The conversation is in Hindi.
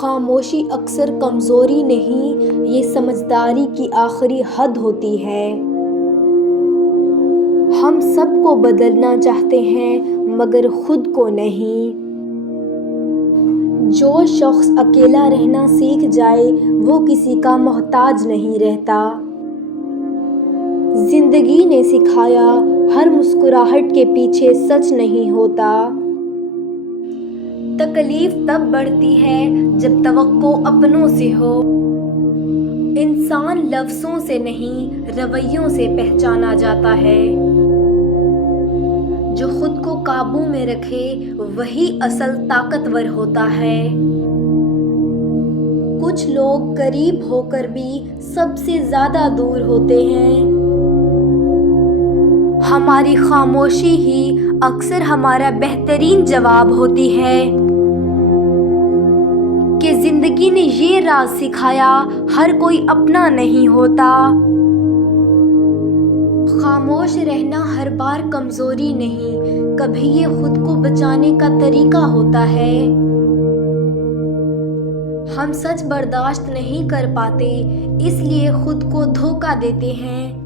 खामोशी अक्सर कमज़ोरी नहीं, ये समझदारी की आखिरी हद होती है। हम सबको बदलना चाहते हैं मगर खुद को नहीं। जो शख्स अकेला रहना सीख जाए वो किसी का मोहताज नहीं रहता। जिंदगी ने सिखाया हर मुस्कुराहट के पीछे सच नहीं होता। तकलीफ तब बढ़ती है जब तवक्को अपनों से हो। इंसान लफ्ज़ों से नहीं रवैयों से पहचाना जाता है। जो खुद को काबू में रखे वही असल ताकतवर होता है। कुछ लोग करीब होकर भी सबसे ज़्यादा दूर होते हैं। हमारी खामोशी ही अक्सर हमारा बेहतरीन जवाब होती है कि जिंदगी ने ये राज सिखाया हर कोई अपना नहीं होता। खामोश रहना हर बार कमज़ोरी नहीं, कभी ये खुद को बचाने का तरीका होता है। हम सच बर्दाश्त नहीं कर पाते इसलिए खुद को धोखा देते हैं।